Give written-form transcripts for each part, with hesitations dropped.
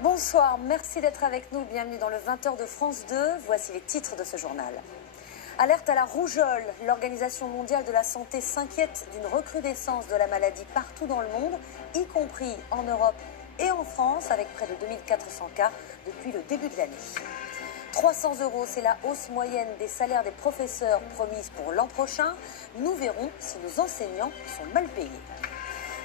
Bonsoir, merci d'être avec nous. Bienvenue dans le 20h de France 2. Voici les titres de ce journal. Alerte à la rougeole. L'Organisation mondiale de la santé s'inquiète d'une recrudescence de la maladie partout dans le monde, y compris en Europe et en France, avec près de 2400 cas depuis le début de l'année. 300 €, c'est la hausse moyenne des salaires des professeurs promise pour l'an prochain. Nous verrons si nos enseignants sont mal payés.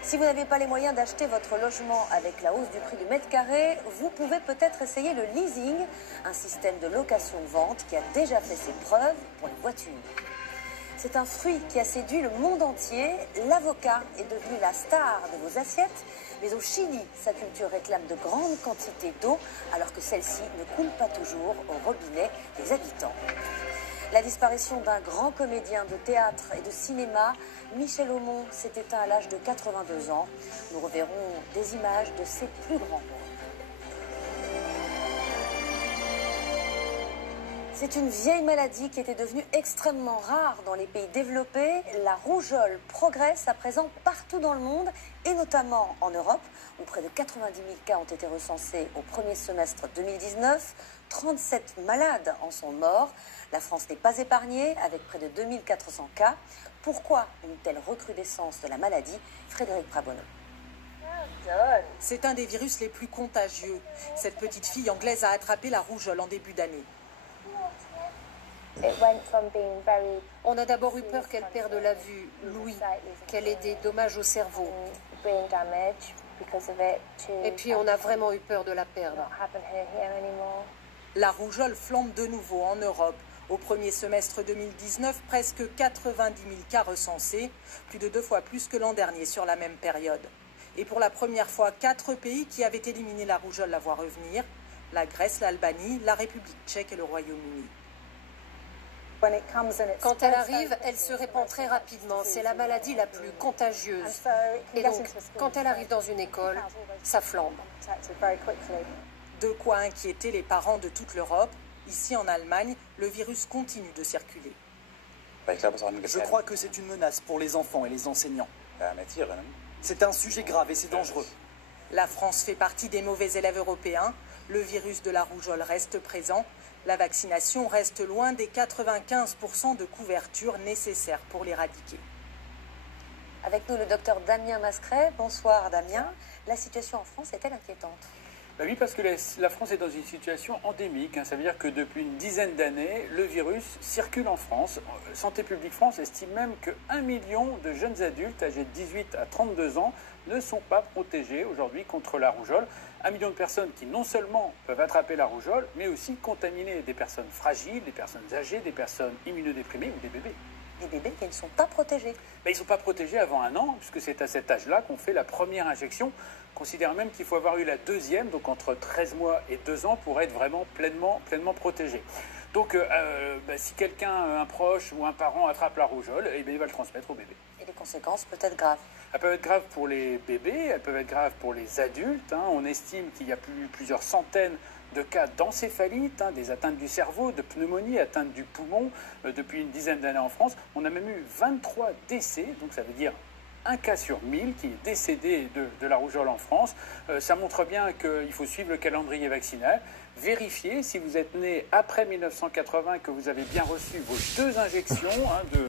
Si vous n'avez pas les moyens d'acheter votre logement avec la hausse du prix du mètre carré, vous pouvez peut-être essayer le leasing, un système de location-vente qui a déjà fait ses preuves pour les voitures. C'est un fruit qui a séduit le monde entier. L'avocat est devenu la star de vos assiettes, mais au Chili, sa culture réclame de grandes quantités d'eau, alors que celle-ci ne coule pas toujours au robinet des habitants. La disparition d'un grand comédien de théâtre et de cinéma, Michel Aumont, s'est éteint à l'âge de 82 ans. Nous reverrons des images de ses plus grands rôles. C'est une vieille maladie qui était devenue extrêmement rare dans les pays développés. La rougeole progresse à présent partout dans le monde et notamment en Europe, où près de 90 000 cas ont été recensés au premier semestre 2019. 37 malades en sont morts. La France n'est pas épargnée avec près de 2400 cas. Pourquoi une telle recrudescence de la maladie? Frédéric Prabonneau. C'est un des virus les plus contagieux. Cette petite fille anglaise a attrapé la rougeole en début d'année. On a d'abord eu peur qu'elle perde la vue, l'ouïe, qu'elle ait des dommages au cerveau. Et puis on a vraiment eu peur de la perdre. La rougeole flambe de nouveau en Europe. Au premier semestre 2019, presque 90 000 cas recensés, plus de 2 fois plus que l'an dernier sur la même période. Et pour la première fois, 4 pays qui avaient éliminé la rougeole la voient revenir: la Grèce, l'Albanie, la République tchèque et le Royaume-Uni. Quand elle arrive, elle se répand très rapidement. C'est la maladie la plus contagieuse. Et donc, quand elle arrive dans une école, ça flambe. De quoi inquiéter les parents de toute l'Europe. Ici, en Allemagne, le virus continue de circuler. Je crois que c'est une menace pour les enfants et les enseignants. C'est un sujet grave et c'est dangereux. La France fait partie des mauvais élèves européens. Le virus de la rougeole reste présent. La vaccination reste loin des 95% de couverture nécessaires pour l'éradiquer. Avec nous, le docteur Damien Mascret. Bonsoir Damien. La situation en France est-elle inquiétante? Oui, parce que la France est dans une situation endémique. Ça veut dire que depuis une dizaine d'années, le virus circule en France. Santé publique France estime même que 1 million de jeunes adultes âgés de 18 à 32 ans ne sont pas protégés aujourd'hui contre la rougeole. 1 million de personnes qui non seulement peuvent attraper la rougeole, mais aussi contaminer des personnes fragiles, des personnes âgées, des personnes immunodéprimées ou des bébés. Des bébés qui ne sont pas protégés. Ils ne sont pas protégés avant 1 an, puisque c'est à cet âge-là qu'on fait la première injection. On considère même qu'il faut avoir eu la deuxième, donc entre 13 mois et 2 ans, pour être vraiment pleinement protégé. Donc, si quelqu'un, un proche ou un parent attrape la rougeole, il va le transmettre au bébé. Et les conséquences peuvent être graves. Elles peuvent être graves pour les bébés, elles peuvent être graves pour les adultes. On estime qu'il y a plusieurs centaines de cas d'encéphalite, des atteintes du cerveau, de pneumonie, atteintes du poumon depuis une dizaine d'années en France. On a même eu 23 décès, donc ça veut dire 1 cas sur 1000 qui est décédé de la rougeole en France. Ça montre bien qu'il faut suivre le calendrier vaccinal, vérifier si vous êtes né après 1980 que vous avez bien reçu vos 2 injections de